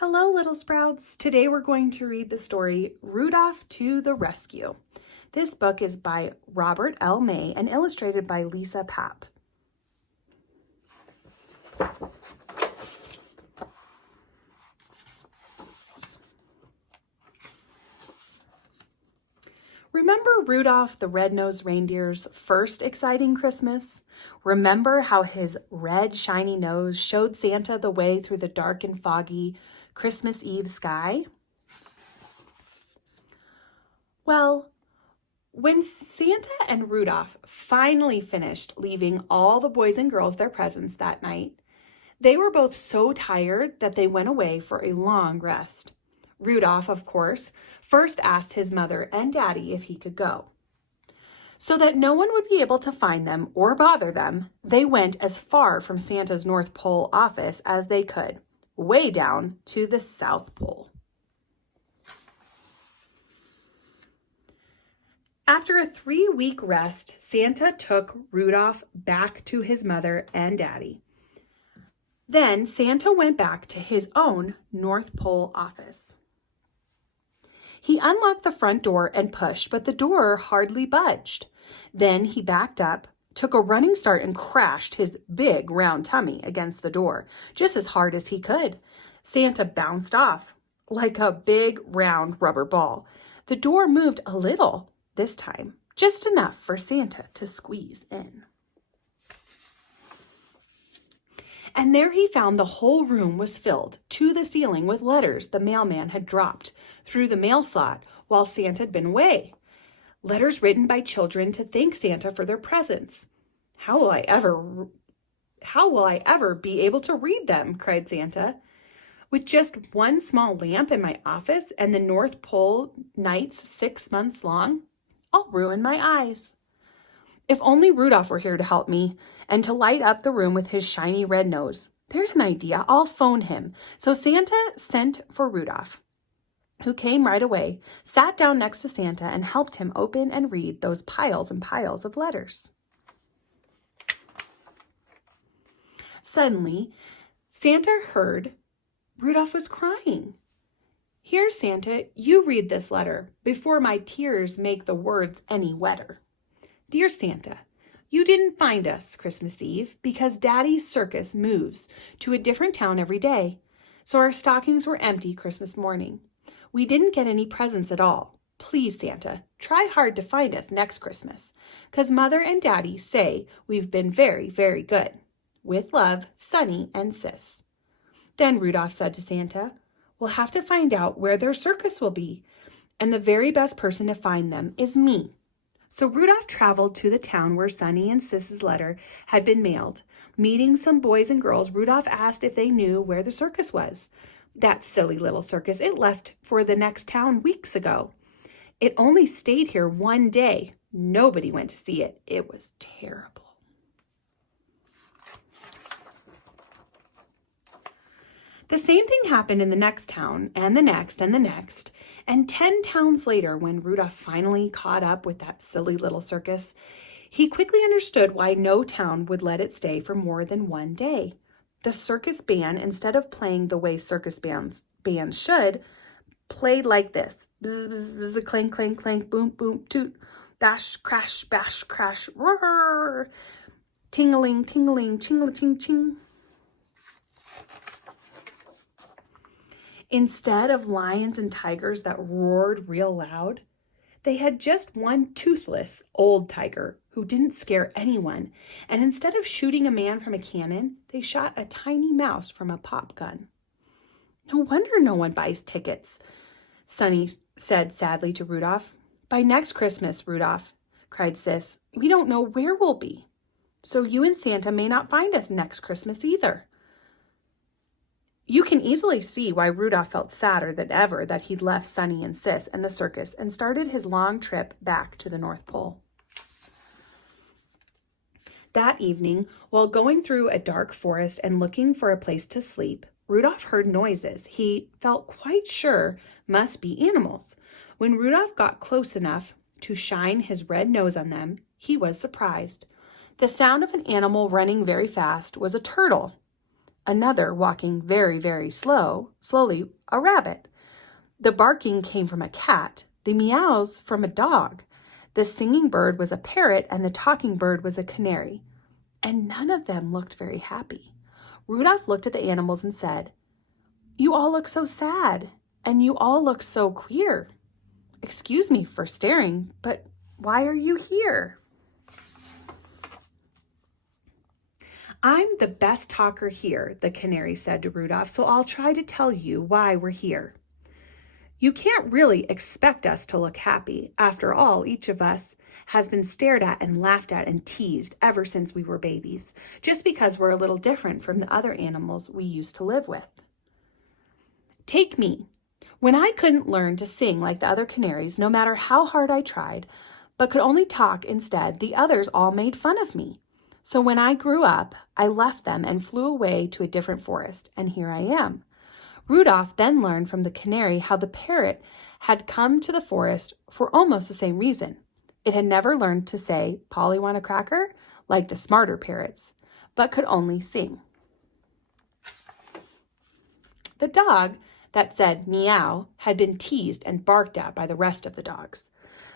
Hello, little sprouts. Today we're going to read the story Rudolph to the Rescue. This book is by Robert L. May and illustrated by Lisa Papp. Remember Rudolph the Red-Nosed Reindeer's first exciting Christmas? Remember how his red, shiny nose showed Santa the way through the dark and foggy Christmas Eve sky? Well, when Santa and Rudolph finally finished leaving all the boys and girls their presents that night, they were both so tired that they went away for a long rest. Rudolph, of course, first asked his mother and daddy if he could go. So that no one would be able to find them or bother them, they went as far from Santa's North Pole office as they could, way down to the South Pole. After a 3-week rest, Santa took Rudolph back to his mother and daddy. Then Santa went back to his own North Pole office. He unlocked the front door and pushed, but the door hardly budged. Then he backed up, took a running start, and crashed his big round tummy against the door, just as hard as he could. Santa bounced off like a big round rubber ball. The door moved a little this time, just enough for Santa to squeeze in. And there he found the whole room was filled to the ceiling with letters the mailman had dropped through the mail slot while Santa had been away. Letters written by children to thank Santa for their presents. How will I ever be able to read them? Cried Santa. With just one small lamp in my office and the North Pole nights 6 months long, I'll ruin my eyes. If only Rudolph were here to help me and to light up the room with his shiny red nose. There's an idea. I'll phone him. So Santa sent for Rudolph, who came right away, sat down next to Santa, and helped him open and read those piles and piles of letters. Suddenly, Santa heard Rudolph was crying. Here, Santa, you read this letter before my tears make the words any wetter. Dear Santa, you didn't find us Christmas Eve because Daddy's circus moves to a different town every day, so our stockings were empty Christmas morning. We didn't get any presents at all. Please, Santa, try hard to find us next Christmas, 'cause Mother and Daddy say we've been very, very good. With love, Sonny and Sis. Then Rudolph said to Santa, we'll have to find out where their circus will be, and the very best person to find them is me. So Rudolph traveled to the town where Sonny and Sis's letter had been mailed. Meeting some boys and girls, Rudolph asked if they knew where the circus was. That silly little circus, it left for the next town weeks ago. It only stayed here one day. Nobody went to see it. It was terrible. The same thing happened in the next town, and the next, and the next. And 10 towns later, when Rudolph finally caught up with that silly little circus, he quickly understood why no town would let it stay for more than one day. The circus band, instead of playing the way circus bands should, played like this. Bzz, bzz, bzz, clank, clank, clank, boom, boom, toot, bash, crash, roar, ting-a-ling, ting-a-ling, ching-a-ching, ching. Instead of lions and tigers that roared real loud, they had just one toothless old tiger who didn't scare anyone, and instead of shooting a man from a cannon, they shot a tiny mouse from a pop gun. No wonder no one buys tickets, Sonny said sadly to Rudolph. By next Christmas, Rudolph, cried Sis, we don't know where we'll be. So you and Santa may not find us next Christmas either. You can easily see why Rudolph felt sadder than ever that he'd left Sonny and Sis and the circus and started his long trip back to the North Pole. That evening, while going through a dark forest and looking for a place to sleep, Rudolph heard noises he felt quite sure must be animals. When Rudolph got close enough to shine his red nose on them, he was surprised. The sound of an animal running very fast was a turtle. another walking very, very slowly, a rabbit. The barking came from a cat, the meows from a dog. The singing bird was a parrot, and the talking bird was a canary. And none of them looked very happy. Rudolph looked at the animals and said, "You all look so sad, and you all look so queer. Excuse me for staring, but why are you here?" "I'm the best talker here," the canary said to Rudolph, "so I'll try to tell you why we're here. You can't really expect us to look happy. After all, each of us has been stared at and laughed at and teased ever since we were babies, just because we're a little different from the other animals we used to live with. Take me. When I couldn't learn to sing like the other canaries, no matter how hard I tried, but could only talk instead, the others all made fun of me. So when I grew up, I left them and flew away to a different forest, and here I am." Rudolph then learned from the canary how the parrot had come to the forest for almost the same reason. It had never learned to say, "Polly, want a cracker?" like the smarter parrots, but could only sing. The dog that said meow had been teased and barked at by the rest of the dogs.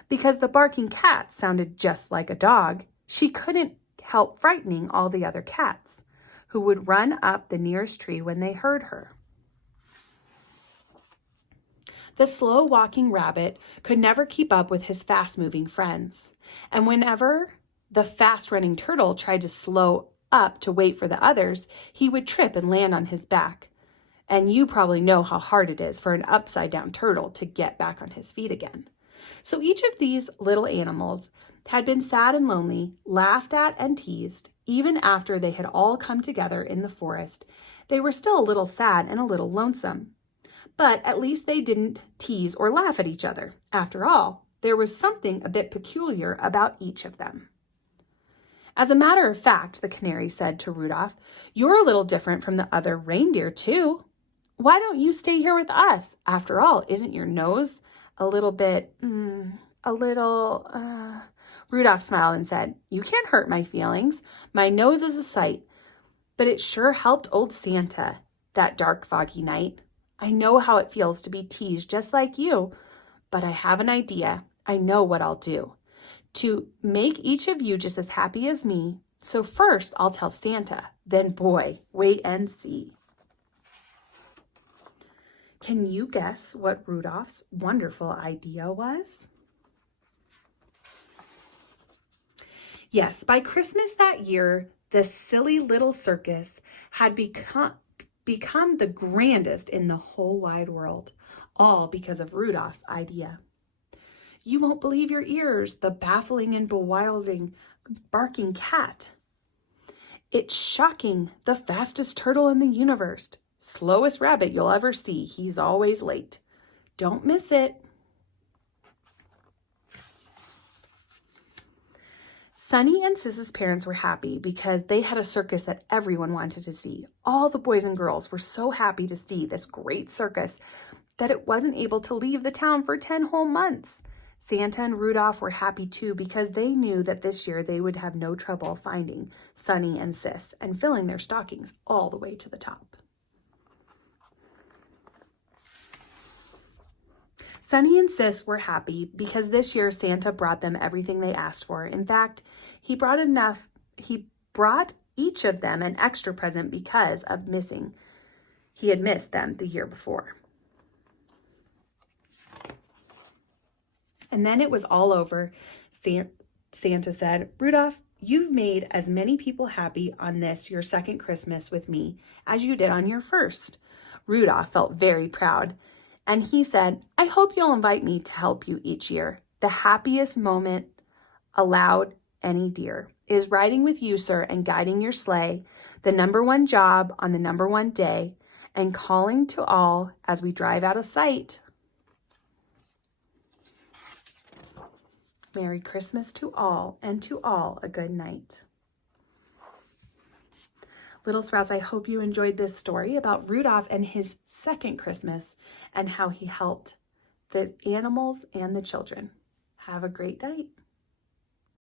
Because the barking cat sounded just like a dog, she couldn't help frightening all the other cats, who would run up the nearest tree when they heard her. The slow-walking rabbit could never keep up with his fast-moving friends, and whenever the fast-running turtle tried to slow up to wait for the others, he would trip and land on his back. And you probably know how hard it is for an upside-down turtle to get back on his feet again. So each of these little animals had been sad and lonely, laughed at and teased. Even after they had all come together in the forest, they were still a little sad and a little lonesome. But at least they didn't tease or laugh at each other. After all, there was something a bit peculiar about each of them. "As a matter of fact," the canary said to Rudolph, "you're a little different from the other reindeer, too. Why don't you stay here with us? After all, isn't your nose a little bit, Rudolph smiled and said, "You can't hurt my feelings. My nose is a sight. But it sure helped old Santa that dark, foggy night. I know how it feels to be teased just like you, but I have an idea. I know what I'll do to make each of you just as happy as me. So first I'll tell Santa, then boy, wait and see." Can you guess what Rudolph's wonderful idea was? Yes, by Christmas that year, the silly little circus had become the grandest in the whole wide world, all because of Rudolph's idea. You won't believe your ears, the baffling and bewildering barking cat. It's shocking, the fastest turtle in the universe. Slowest rabbit you'll ever see. He's always late. Don't miss it. Sunny and Sis's parents were happy because they had a circus that everyone wanted to see. All the boys and girls were so happy to see this great circus that it wasn't able to leave the town for 10 whole months. Santa and Rudolph were happy too because they knew that this year they would have no trouble finding Sunny and Sis and filling their stockings all the way to the top. Sunny and Sis were happy because this year Santa brought them everything they asked for. In fact, he brought each of them an extra present because of he had missed them the year before. And then it was all over. Santa said, "Rudolph, you've made as many people happy on this, your second Christmas with me, as you did on your first." Rudolph felt very proud. And he said, "I hope you'll invite me to help you each year. The happiest moment, Aloud, any dear, is riding with you, sir, and guiding your sleigh, the number one job on the number one day, and calling to all as we drive out of sight. Merry Christmas to all, and to all a good night." Little Sprouts, I hope you enjoyed this story about Rudolph and his second Christmas and how he helped the animals and the children. Have a great night.